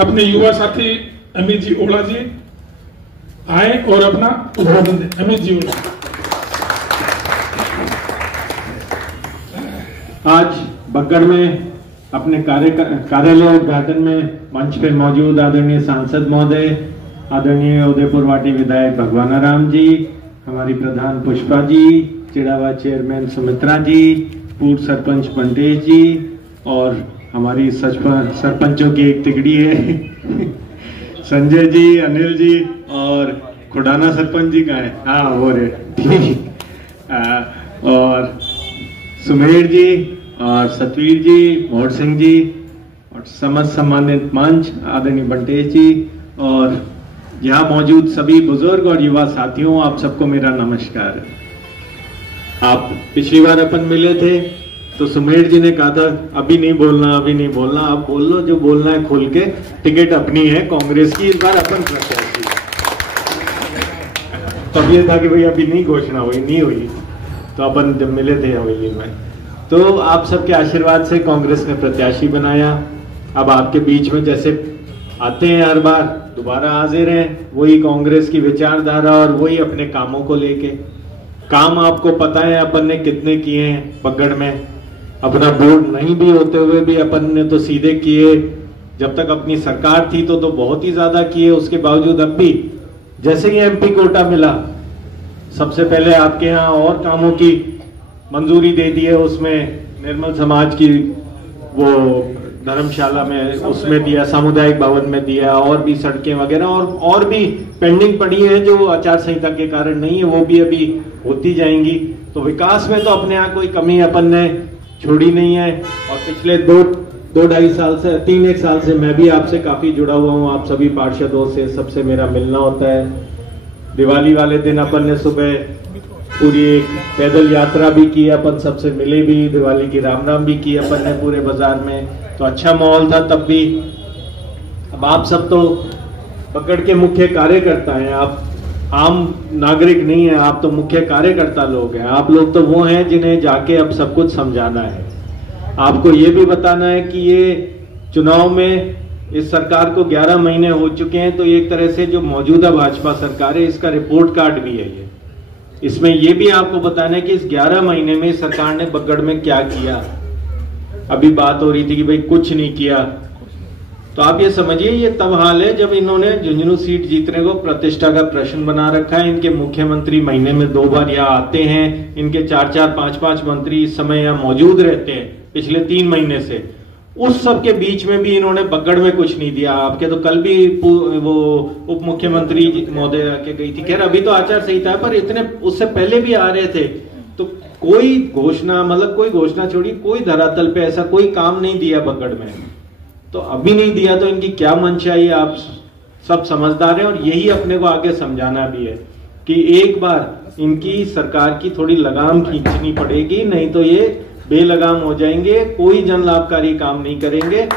अपने युवा साथी अमित जी ओला जी आए और अपना उद्बोधन दें। अमित जी ओला। आज बग्गड़ में अपने कार्यालय उद्घाटन में मंच पर मौजूद आदरणीय सांसद महोदय, आदरणीय उदयपुर वाटी विधायक भगवानाराम जी, हमारी प्रधान पुष्पा जी, चिड़ावा चेयरमैन सुमित्रा जी, पूर्व सरपंच पंटेश जी और हमारी सरपंचों की एक तिगड़ी है संजय जी, अनिल जी और खुडाना सरपंच जी का है, हाँ वो रे और सुमेर जी और सतवीर जी, मोहर सिंह जी और समस्त सम्मानित मंच आदरणीय बंटेश जी और यहाँ मौजूद सभी बुजुर्ग और युवा साथियों, आप सबको मेरा नमस्कार। आप पिछली बार अपन मिले थे तो सुमेर जी ने कहा था अभी नहीं बोलना, अभी नहीं बोलना, आप बोल लो जो बोलना है खुल के, टिकट अपनी है कांग्रेस की, इस बार अपन प्रत्याशी। तब ये था कि भाई अभी नहीं घोषणा हुई, नहीं हुई, तो अपन जब मिले थे हवेली में तो आप सबके आशीर्वाद से कांग्रेस ने प्रत्याशी बनाया। अब आपके बीच में जैसे आते हैं हर बार, दोबारा हाजिर हैं, वही कांग्रेस की विचारधारा और वही अपने कामों को लेके। काम आपको पता है अपन ने कितने किए हैं बग्गड़ में, अपना बोर्ड नहीं भी होते हुए भी अपन ने तो सीधे किए, जब तक अपनी सरकार थी तो बहुत ही ज्यादा किए। उसके बावजूद अब भी जैसे ही एमपी कोटा मिला, सबसे पहले आपके यहाँ और कामों की मंजूरी दे दी है, उसमें निर्मल समाज की वो धर्मशाला में उसमें दिया, सामुदायिक भवन में दिया, और भी सड़कें वगैरह और भी पेंडिंग पड़ी है जो आचार संहिता के कारण नहीं है, वो भी अभी होती जाएंगी। तो विकास में तो अपने यहाँ कोई कमी अपन ने छोड़ी नहीं है। और पिछले दो ढाई साल से 3-1 साल से मैं भी आपसे काफी जुड़ा हुआ हूँ, आप सभी पार्षदों से, सबसे मेरा मिलना होता है। दिवाली वाले दिन अपन ने सुबह पूरी एक पैदल यात्रा भी की, अपन सबसे मिले भी, दिवाली की राम राम भी की अपन ने पूरे बाजार में, तो अच्छा माहौल था तब भी। अब आप सब तो बग्गड़ के मुख्य कार्यकर्ता हैं, आप आम नागरिक नहीं है, आप तो मुख्य कार्यकर्ता लोग हैं। आप लोग तो वो हैं जिन्हें जाके अब सब कुछ समझाना है, आपको ये भी बताना है कि ये चुनाव में इस सरकार को 11 महीने हो चुके हैं, तो एक तरह से जो मौजूदा भाजपा सरकार है इसका रिपोर्ट कार्ड भी है ये। इसमें ये भी आपको बताना है कि इस 11 महीने में सरकार ने बग्गड़ में क्या किया। अभी बात हो रही थी कि भाई कुछ नहीं किया, तो आप ये समझिए ये तब हाल है जब इन्होंने झुंझुनू सीट जीतने को प्रतिष्ठा का प्रश्न बना रखा है। इनके मुख्यमंत्री महीने में 2 बार यहाँ आते हैं, इनके 4-4, 5-5 मंत्री इस समय यहाँ मौजूद रहते हैं पिछले 3 महीने से। उस सब के बीच में भी इन्होंने बग्गड़ में कुछ नहीं दिया। आपके तो कल भी वो उप मुख्यमंत्री महोदय आके गई थी, खैर अभी तो आचार संहिता है, पर इतने उससे पहले भी आ रहे थे, तो कोई घोषणा, मतलब कोई घोषणा छोड़ी, कोई धरातल पे ऐसा कोई काम नहीं दिया बग्गड़ में। तो अभी नहीं दिया तो इनकी क्या मंशा है, आप सब समझदार हैं। और यही अपने को आगे समझाना भी है कि एक बार इनकी सरकार की थोड़ी लगाम खींचनी पड़ेगी, नहीं तो ये बेलगाम हो जाएंगे, कोई जन लाभकारी काम नहीं करेंगे।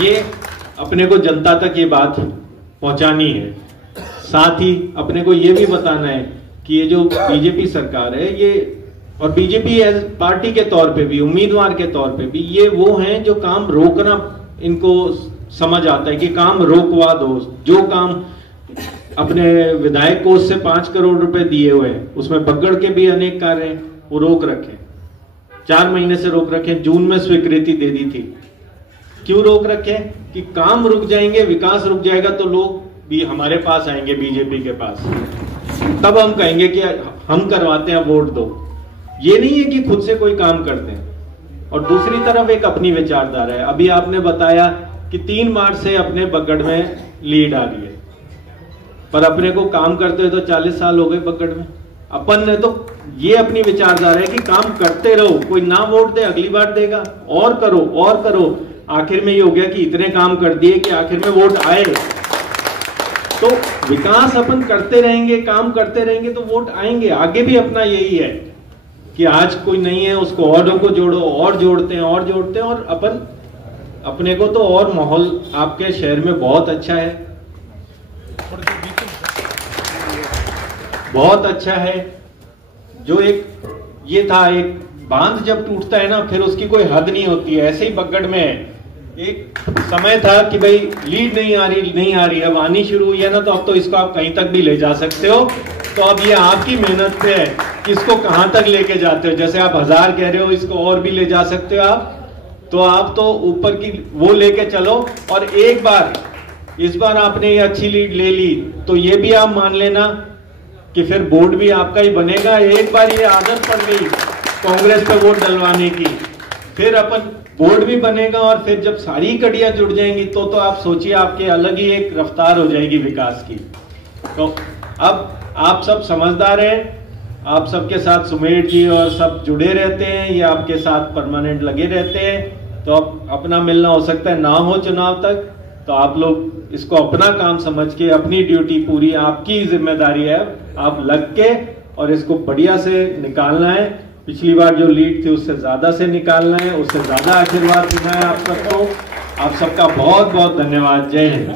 ये अपने को जनता तक ये बात पहुंचानी है। साथ ही अपने को ये भी बताना है कि ये जो बीजेपी सरकार है, ये और बीजेपी एज पार्टी के तौर पे भी, उम्मीदवार के तौर पे भी, ये वो हैं जो काम रोकना इनको समझ आता है कि काम रोकवा दो। जो काम अपने विधायक कोष से 5 करोड़ रुपए दिए हुए हैं, उसमें बग्गड़ के भी अनेक कार्य हैं, वो रोक रखे, 4 महीने से रोक रखे। जून में स्वीकृति दे दी थी। क्यों रोक रखे? कि काम रुक जाएंगे, विकास रुक जाएगा तो लोग भी हमारे पास आएंगे, बीजेपी के पास, तब हम कहेंगे कि हम करवाते हैं, वोट दो। ये नहीं है कि खुद से कोई काम करते हैं। और दूसरी तरफ एक अपनी विचारधारा है। अभी आपने बताया कि 3 बार से अपने बग्गड़ में लीड आ रही है, पर अपने को काम करते हुए तो 40 साल हो गए बग्गड़ में। अपन ने तो ये अपनी विचारधारा है कि काम करते रहो, कोई ना वोट दे अगली बार देगा, और करो और करो। आखिर में ये हो गया कि इतने काम कर दिए कि आखिर में वोट आए। तो विकास अपन करते रहेंगे, काम करते रहेंगे तो वोट आएंगे। आगे भी अपना यही है कि आज कोई नहीं है उसको औरों को जोड़ो, और जोड़ते हैं और जोड़ते हैं, और अपन अपने को तो और माहौल आपके शहर में बहुत अच्छा है, बहुत अच्छा है। जो एक ये था, एक बांध जब टूटता है ना, फिर उसकी कोई हद नहीं होती है। ऐसे ही बग्गड़ में है, एक समय था कि भाई लीड नहीं आ रही, अब आनी शुरू हुई है ना, तो अब तो इसको आप कहीं तक भी ले जा सकते हो। तो अब ये आपकी मेहनत पे है कि इसको कहां तक लेके जाते हो। जैसे आप 1000 कह रहे हो, इसको और भी ले जा सकते हो आप, तो आप तो ऊपर की वो लेके चलो। और एक बार इस बार आपने ये अच्छी लीड ले ली तो ये भी आप मान लेना कि फिर बोर्ड भी आपका ही बनेगा। एक बार ये आदत पड़ गई कांग्रेस पे वोट डलवाने की, फिर अपन बोर्ड भी बनेगा। और फिर जब सारी कड़ियां जुड़ जाएंगी तो आप सोचिए आपके अलग ही एक रफ्तार हो जाएगी विकास की। तो अब आप सब समझदार हैं, आप सबके साथ सुमेर जी और सब जुड़े रहते हैं, ये आपके साथ परमानेंट लगे रहते हैं। तो अब अपना मिलना हो सकता है ना हो चुनाव तक, तो आप लोग इसको अपना काम समझ के, अपनी ड्यूटी पूरी आपकी जिम्मेदारी है, आप लग के और इसको बढ़िया से निकालना है। पिछली बार जो लीड थी उससे ज्यादा से निकालना है, उससे ज्यादा आशीर्वाद देना है आप सबको। आप सबका बहुत बहुत धन्यवाद। जय हिंद।